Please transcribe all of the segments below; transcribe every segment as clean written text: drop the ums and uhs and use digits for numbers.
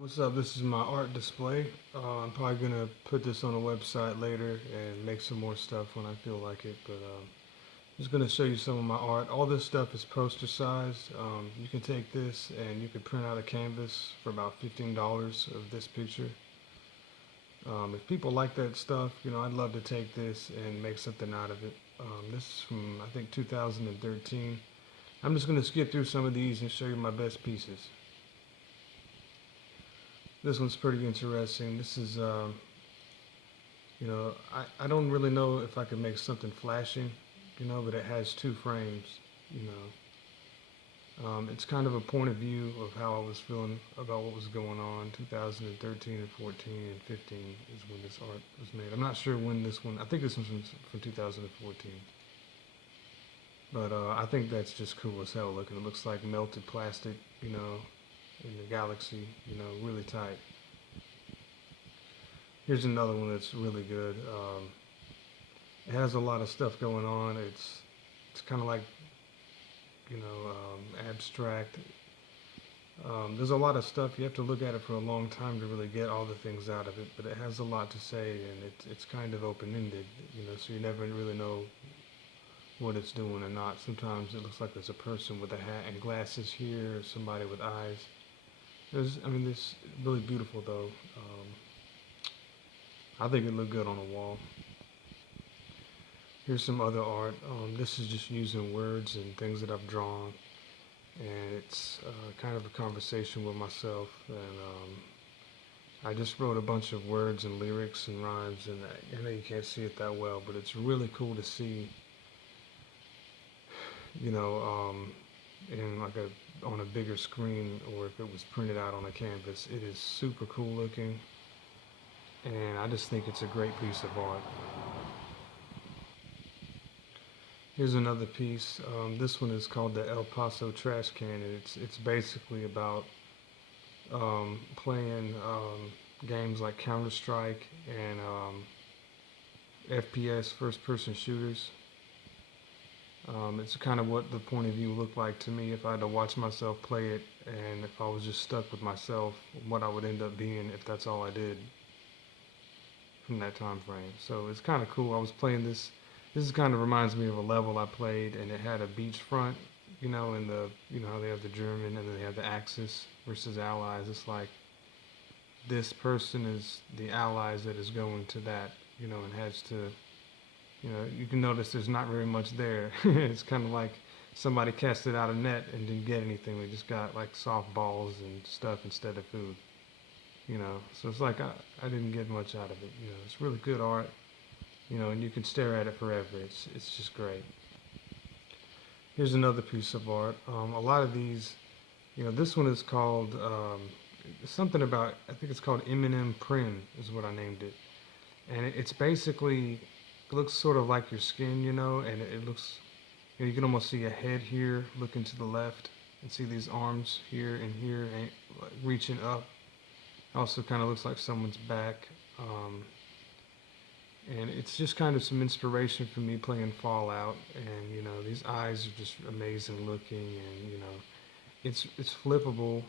What's up? This is my art display. I'm probably gonna put this on a website later and make some more stuff when I feel like it. But I'm just gonna show you some of my art. All this stuff is poster size. You can take this and you can print out a canvas for about $15 of this picture. If people like that stuff, I'd love to take this and make something out of it. This is from I think 2013. I'm just gonna skip through some of these and show you my best pieces. This one's pretty interesting. This is I don't really know if I could make something flashing, but it has two frames, you it's kind of a point of view of how I was feeling about what was going on. 2013 and 14 and 15 is when this art was made. I'm not sure when this one, I think this one's from 2014. But I think that's just cool as hell looking. It looks like melted plastic, in the galaxy, really tight. Here's another one that's really good. It has a lot of stuff going on. It's kind of like abstract. There's a lot of stuff. You have to look at it for a long time to really get all the things out of it. But it has a lot to say, and it's kind of open-ended. So you never really know what it's doing or not. Sometimes it looks like there's a person with a hat and glasses here, or somebody with eyes. This really beautiful though. I think it looked good on the wall. Here's some other art. This is just using words and things that I've drawn, and it's kind of a conversation with myself. And I just wrote a bunch of words and lyrics and rhymes, and I know you can't see it that well, but it's really cool to see, you know, in like on a bigger screen, or if it was printed out on a canvas. It is super cool looking, and I just think it's a great piece of art. Here's another piece. This one is called the El Paso Trash Can, and it's basically about playing games like Counter Strike and FPS, first person shooters. It's kind of what the point of view looked like to me if I had to watch myself play it, and if I was just stuck with myself, what I would end up being if that's all I did from that time frame. So it's kind of cool. I was playing this. This kind of reminds me of a level I played, and it had a beachfront, and how they have the German and then they have the Axis versus Allies. It's like this person is the allies that is going to that, and has to, you can notice there's not very much there. It's kind of like somebody casted out a net and didn't get anything. They just got like soft balls and stuff instead of food, So it's like I didn't get much out of it. It's really good art, and you can stare at it forever. It's just great. Here's another piece of art. A lot of these, this one is called something about, I think it's called Eminem Prim is what I named it. And it's basically, it looks sort of like your skin, and it looks, you can almost see a head here looking to the left and see these arms here and like, reaching up. Also kind of looks like someone's back. And it's just kind of some inspiration for me playing Fallout. And these eyes are just amazing looking, and it's flippable,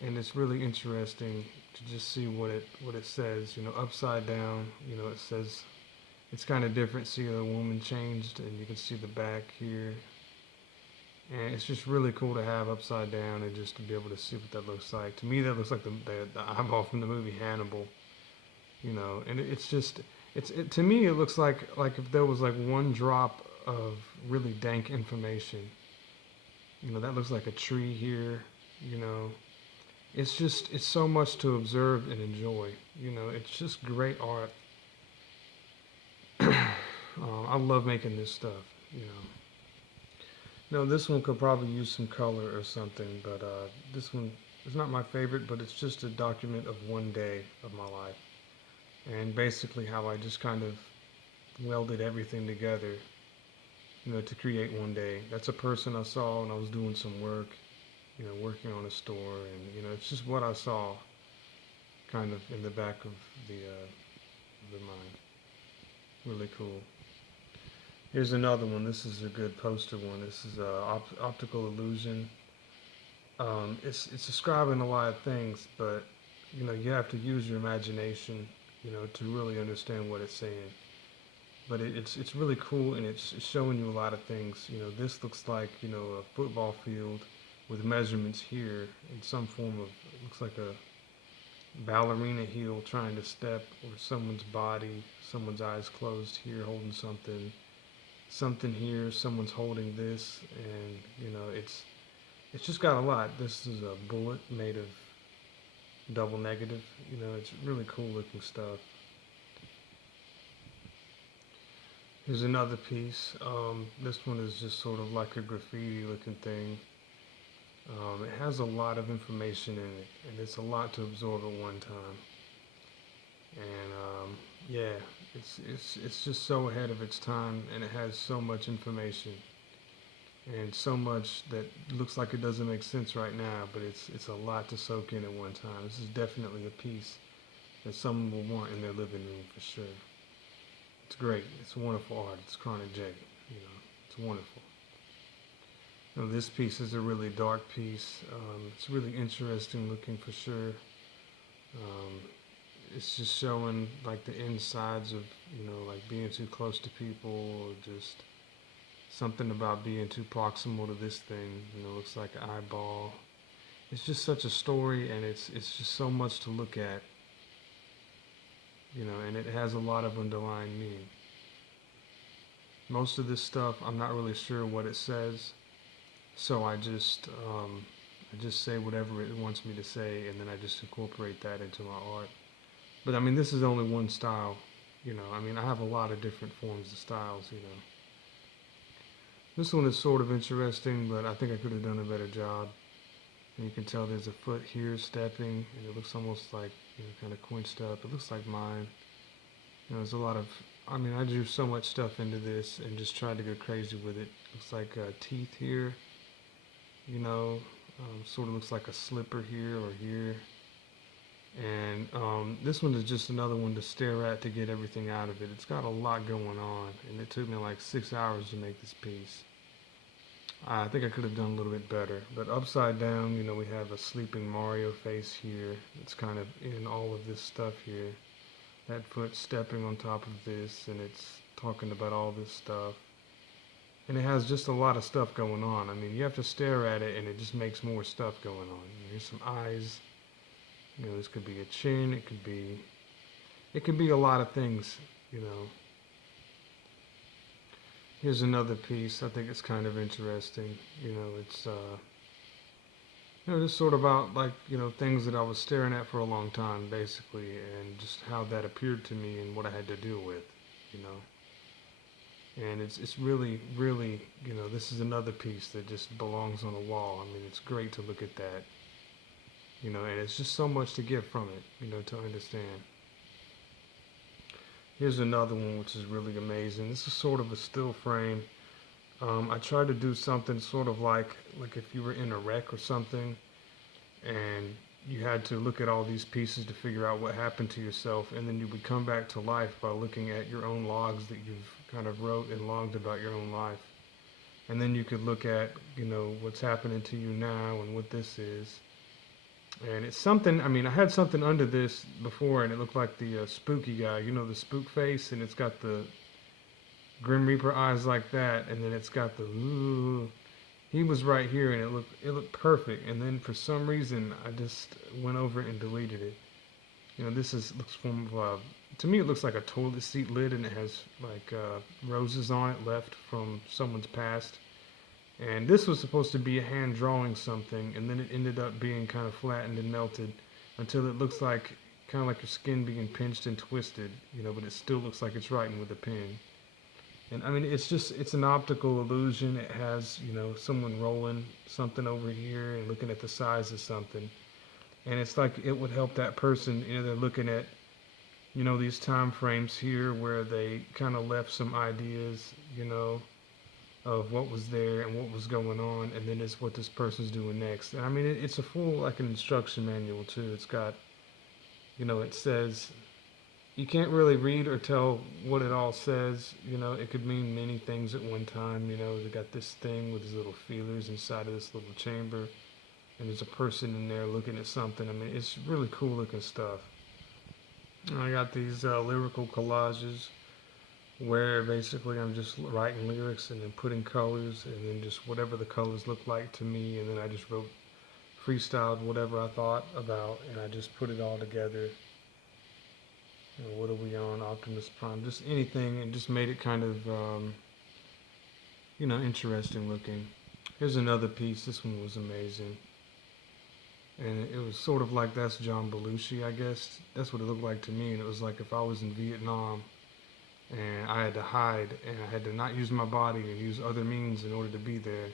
and it's really interesting to just see what it says. Upside down. It says it's kind of different. See the woman changed, and you can see the back here. And it's just really cool to have upside down and just to be able to see what that looks like. To me, that looks like the eyeball from the movie Hannibal. And it's just to me it looks like if there was like one drop of really dank information. That looks like a tree here. You know, it's so much to observe and enjoy. It's just great art. I love making this stuff. No, this one could probably use some color or something, but this one is not my favorite. But it's just a document of one day of my life, and basically how I just kind of welded everything together, to create one day. That's a person I saw when I was doing some work, working on a store, and it's just what I saw, kind of in the back of the mind. Really cool. Here's another one. This is a good poster one. This is optical illusion. It's describing a lot of things, but you have to use your imagination, to really understand what it's saying. But it's really cool, and it's showing you a lot of things. This looks like a football field with measurements here in some form of, it looks like a ballerina heel trying to step, or someone's body, someone's eyes closed here holding something here, someone's holding this, and it's just got a lot. This is a bullet made of double negative. It's really cool looking stuff. Here's another piece. This one is just sort of like a graffiti looking thing. It has a lot of information in it, and it's a lot to absorb at one time. And yeah, it's just so ahead of its time, and it has so much information and so much that looks like it doesn't make sense right now, but it's a lot to soak in at one time. This is definitely a piece that someone will want in their living room for sure. It's great. It's wonderful art. It's Chronic J. It's wonderful. This piece is a really dark piece. It's really interesting looking for sure. Um, it's just showing like the insides of, like being too close to people, or just something about being too proximal to this thing. Looks like an eyeball. It's just such a story, and it's just so much to look at. And it has a lot of underlying meaning. Most of this stuff, I'm not really sure what it says, so I just say whatever it wants me to say, and then I just incorporate that into my art. But I mean, this is only one style. I mean, I have a lot of different forms of styles. This one is sort of interesting, but I think I could have done a better job. And you can tell there's a foot here stepping, and it looks almost like, kind of quenched up. It looks like mine. There's a lot of, I mean, I drew so much stuff into this and just tried to go crazy with it. Looks like teeth here, sort of looks like a slipper here or here. And this one is just another one to stare at to get everything out of it. It's got a lot going on, and it took me like 6 hours to make this piece. I think I could have done a little bit better. But upside down, we have a sleeping Mario face here. It's kind of in all of this stuff here. That foot stepping on top of this, and it's talking about all this stuff. And it has just a lot of stuff going on. I mean, you have to stare at it, and it just makes more stuff going on. Here's some eyes. This could be a chin. It could be a lot of things. Here's another piece. I think it's kind of interesting. It's just sort of about like things that I was staring at for a long time, basically, and just how that appeared to me and what I had to deal with. You know, and it's really really this is another piece that just belongs on the wall. I mean, it's great to look at that. And it's just so much to get from it. To understand. Here's another one which is really amazing. This is sort of a still frame. I tried to do something sort of like if you were in a wreck or something, and you had to look at all these pieces to figure out what happened to yourself, and then you would come back to life by looking at your own logs that you've kind of wrote and logged about your own life. And then you could look at, what's happening to you now and what this is. And it's something, I mean, I had something under this before, and it looked like the spooky guy, the spook face, and it's got the Grim Reaper eyes like that, and then it's got the ooh. He was right here, and it looked perfect. And then for some reason, I just went over it and deleted it. This looks from to me it looks like a toilet seat lid, and it has like roses on it left from someone's past. And this was supposed to be a hand drawing something, and then it ended up being kind of flattened and melted until it looks like kind of like your skin being pinched and twisted, but it still looks like it's writing with a pen. And I mean, it's an optical illusion. It has, someone rolling something over here and looking at the size of something. And it's like it would help that person, they're looking at, these time frames here where they kind of left some ideas, of what was there and what was going on, and then it's what this person's doing next. And I mean, it's a full like an instruction manual too. It's got, it says you can't really read or tell what it all says. It could mean many things at one time. They got this thing with these little feelers inside of this little chamber, and there's a person in there looking at something. I mean, it's really cool looking stuff. And I got these lyrical collages where basically I'm just writing lyrics and then putting colors and then just whatever the colors look like to me, and then I just wrote freestyled whatever I thought about, and I just put it all together. You know, what are we on? Optimus Prime, just anything, and just made it kind of interesting looking. Here's another piece. This one was amazing, and it was sort of like that's John Belushi, I guess. That's what it looked like to me, and it was like if I was in Vietnam and I had to hide and I had to not use my body and use other means in order to be there.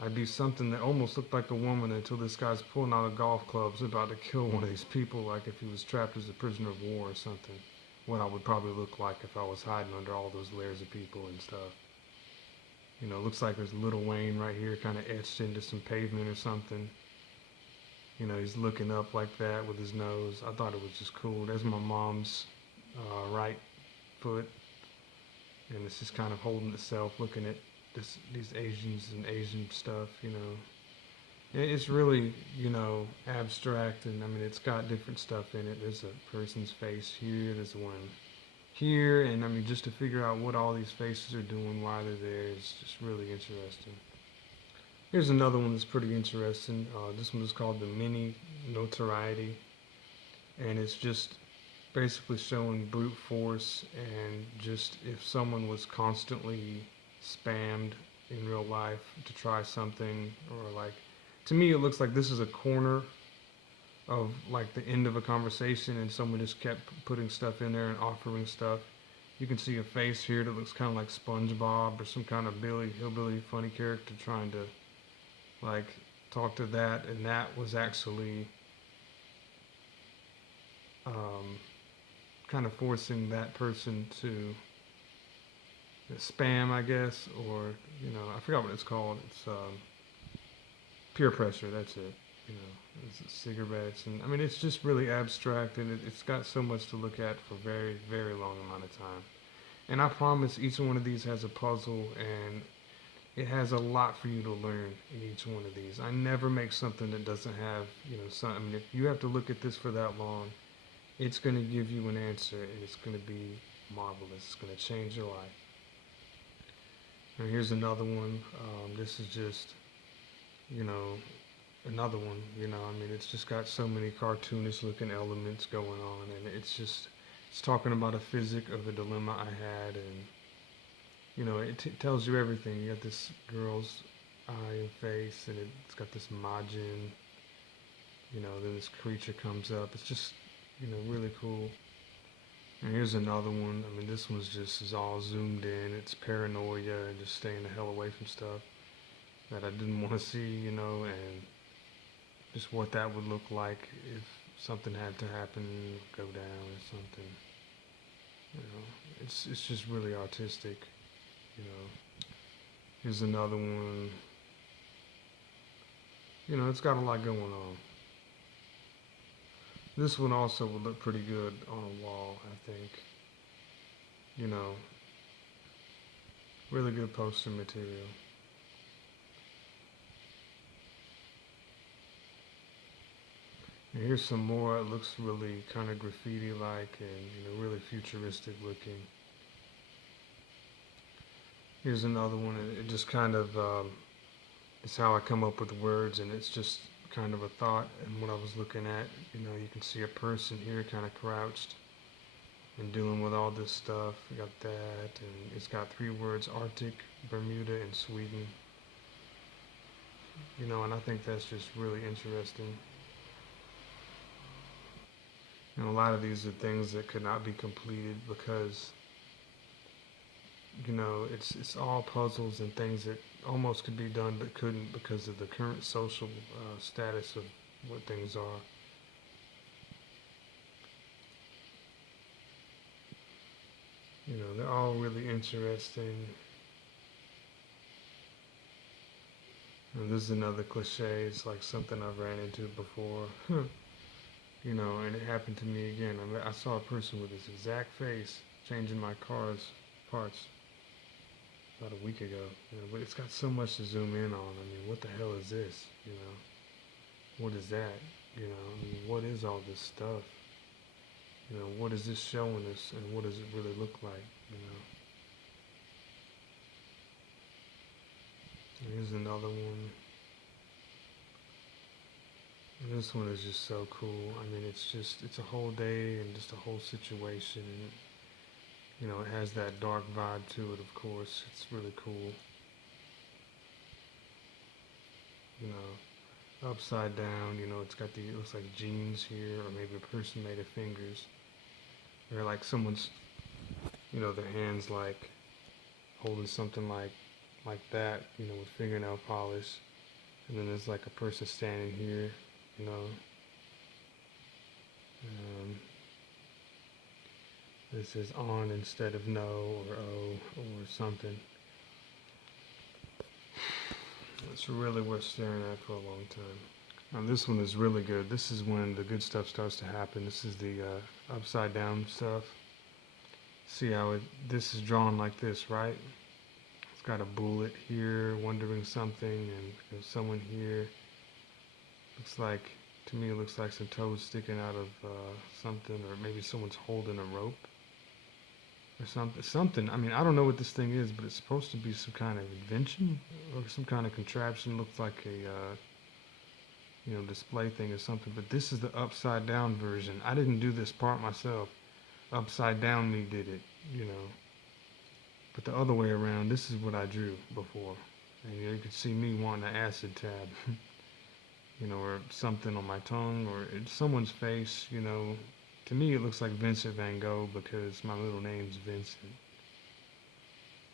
I'd be something that almost looked like a woman until this guy's pulling out a golf club, about to kill one of these people, like if he was trapped as a prisoner of war or something. What I would probably look like if I was hiding under all those layers of people and stuff. You know, it looks like there's Lil Wayne right here, kind of etched into some pavement or something. You know, he's looking up like that with his nose. I thought it was just cool. There's my mom's right foot, and it's just kind of holding itself, looking at these Asians and Asian stuff. You know, it's really abstract, and I mean it's got different stuff in it. There's a person's face here. There's one here, and I mean just to figure out what all these faces are doing, why they're there, is just really interesting. Here's another one that's pretty interesting. This one is called the Mini Notoriety, and it's just basically showing brute force and just if someone was constantly spammed in real life to try something, or like, to me it looks like this is a corner of like the end of a conversation and someone just kept putting stuff in there and offering stuff. You can see a face here that looks kind of like SpongeBob or some kind of hillbilly funny character trying to like talk to that, and that was actually um, kind of forcing that person to spam, I guess, or I forgot what it's called. It's peer pressure. That's it. You know, it's cigarettes, and I mean, it's just really abstract, and it's got so much to look at for a very, very long amount of time. And I promise, each one of these has a puzzle, and it has a lot for you to learn in each one of these. I never make something that doesn't have, some. I mean, if you have to look at this for that long, it's going to give you an answer, and it's going to be marvelous. It's going to change your life. And here's another one. This is just, you know, another one. I mean, it's just got so many cartoonish looking elements going on, and it's talking about a physic of a dilemma I had, and it tells you everything. You got this girl's eye and face, and it's got this Majin. Then this creature comes up. It's just, really cool. And here's another one. I mean, this one's just is all zoomed in. It's paranoia and just staying the hell away from stuff that I didn't want to see, and just what that would look like if something had to happen, go down or something. It's just really artistic. Here's another one. It's got a lot going on. This one also would look pretty good on a wall, I think. You know, really good poster material. And here's some more. It looks really kind of graffiti-like and really futuristic looking. Here's another one. It just kind of it's how I come up with words, and it's just kind of a thought. And what I was looking at, you can see a person here kind of crouched and dealing with all this stuff. We got that, and it's got 3 words: Arctic, Bermuda, and Sweden. And I think that's just really interesting. And a lot of these are things that could not be completed because it's all puzzles and things that almost could be done but couldn't because of the current social status of what things are. They're all really interesting. And this is another cliche. It's like something I've ran into before. And it happened to me again. I saw a person with this exact face changing my car's parts about a week ago. But it's got so much to zoom in on. I mean, what the hell is this? what is that? You know, I mean, what is all this stuff? You know, what is this showing us, and what does it really look like? You know, here's another one. And this one is just so cool. I mean, it's a whole day and just a whole situation. And, you know, it has that dark vibe to it, of course. It's really cool. You know, upside down, you know, it's got it looks like jeans here, or maybe a person made of fingers. Or like someone's, you know, their hands like holding something like that, you know, with fingernail polish. And then there's like a person standing here, you know. Um, this is on instead of no or oh or something. It's really worth staring at for a long time. Now this one is really good. This is when the good stuff starts to happen. This is the upside down stuff. See how this is drawn like this, right? It's got a bullet here, wondering something, and there's someone here. Looks like, to me, it looks like some toes sticking out of something, or maybe someone's holding a rope or something. Something. I mean, I don't know what this thing is, but it's supposed to be some kind of invention or some kind of contraption. Looks like a you know, display thing or something. But this is the upside down version. I didn't do this part myself. Upside down me did it, you know. But the other way around, this is what I drew before. And you can see me wanting an acid tab, you know, or something on my tongue, or it's someone's face, you know. To me, it looks like Vincent Van Gogh because my middle name's Vincent,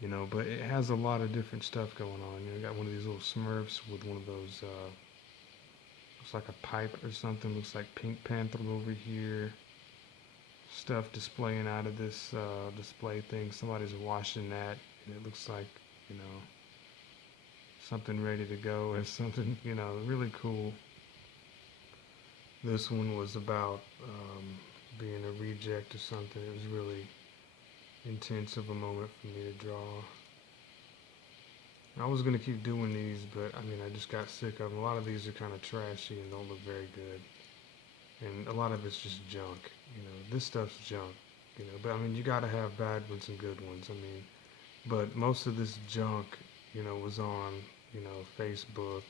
you know. But it has a lot of different stuff going on. You know, got one of these little Smurfs with one of those, looks like a pipe or something. Looks like Pink Panther over here. Stuff displaying out of this display thing. Somebody's washing that, and it looks like, you know, something ready to go or something, you know, really cool. This one was about being a reject or something. It was really intense of a moment for me to draw. I was gonna keep doing these, but I mean, I just got sick of them. A lot of these are kind of trashy and don't look very good, and a lot of it's just junk. You know, this stuff's junk. You know, but I mean, you gotta have bad ones and good ones. I mean, but most of this junk, you know, was on, you know, Facebook.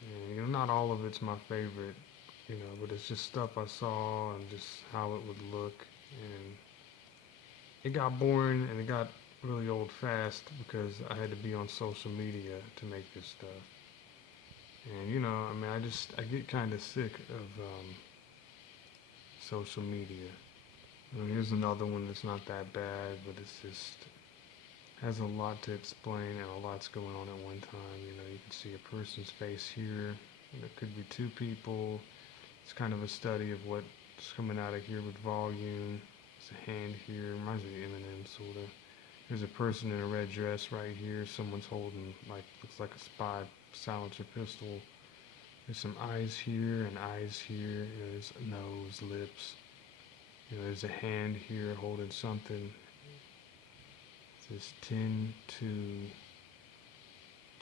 And, you know, not all of it's my favorite, you know, but it's just stuff I saw and just how it would look. And it got boring and it got really old fast because I had to be on social media to make this stuff. And, you know, I mean, I get kind of sick of social media. Here's another one that's not that bad, but it's just has a lot to explain and a lot's going on at one time. You know, you can see a person's face here. There could be two people. It's kind of a study of what's coming out of here with volume. There's a hand here. Reminds me of Eminem, sort of. There's a person in a red dress right here. Someone's holding, like, looks like a spy silencer pistol. There's some eyes here and eyes here. You know, there's a nose, lips. You know, there's a hand here holding something. It says 10 to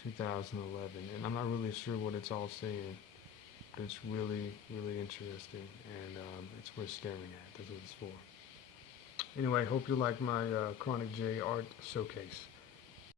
2011, and I'm not really sure what it's all saying, but it's really, really interesting, and it's worth staring at. That's what it's for. Anyway, hope you like my Chronic J art showcase.